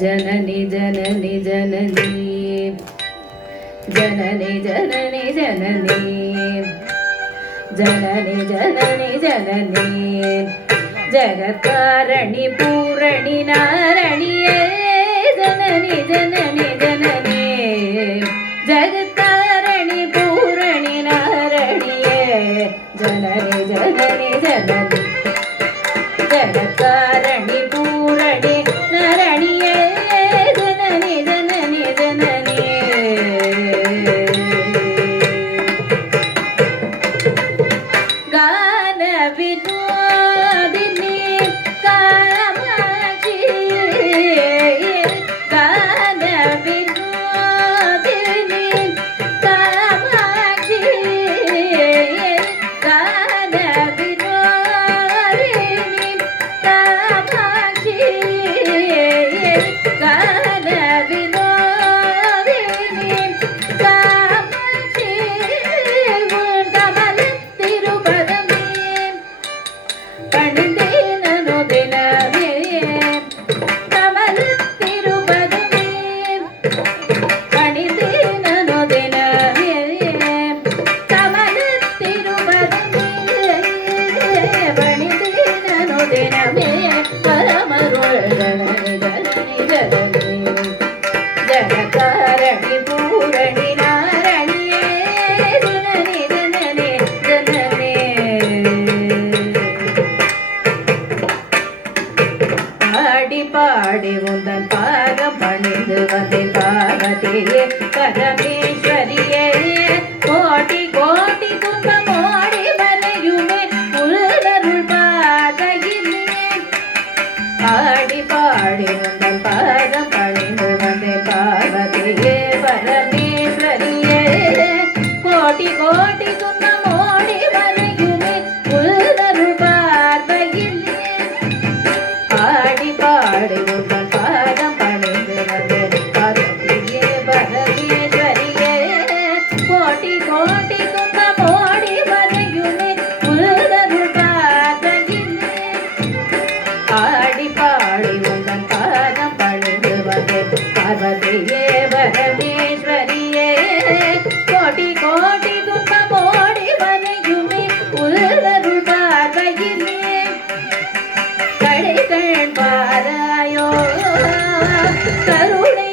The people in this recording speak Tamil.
जननी जननी जननी जननी जननी जननी जननी जननी जननी जगत्कारणि पूरणि नारणिये जननी जननी जननी जगत्कारणि पूरणि नारणिये जननी जननी जननी जगत्कारणि पूरणि नारणिये जननी जननी जननी गान विनोदिनी कामाक्षी गान विनोदिनी कामाक्षी गान विनोदिनी कामाक्षी गान विनोदिनी कामाक्षी कमल तिरुपदमे पणिदेननु दिनमे कमल तिरुपदमे पणिदेननु दिनमे कमल तिरुपदमे पणिदेननु दिनमे परमरुळ जननी जननी जननी जगत्कारणि पूरणि नारणिये जननी जननी जननी பாடி பாடி உந்தன் பாகம் பணிந்து வந்தேன் பார்வதியே பரமேஸ்வரியே கோட்டி கோட்டி துன்பம் ஓடி மலையுமே உலகருள் பார்வையிலே பாடி பாடி உந்தன் பாகம் பணிந்து வந்தேன் பார்வதியே பரமேஸ்வரியே கோட்டி கோட்டி துன்பம் ஓடி மலையுமே உலகருள் பார்வையிலே பாடி பாடி உங்கள் பாதம் பணிந்து வந்தேன் பார்வதியே பரமேஸ்வரியே கோட்டி கோட்டி துன்பம் ஓடி மறையுமே உலகருள் பார்வையிலே பாடி பாடி உங்கள் பாதம் பணிந்து வந்தேன் பார்வதியே பரமேஸ்வரியே கோட்டி கோட்டி துன்பம் ஓடி மறையுமே உலகருள் பார்வையிலே கடைகள் பாராயோ கருணை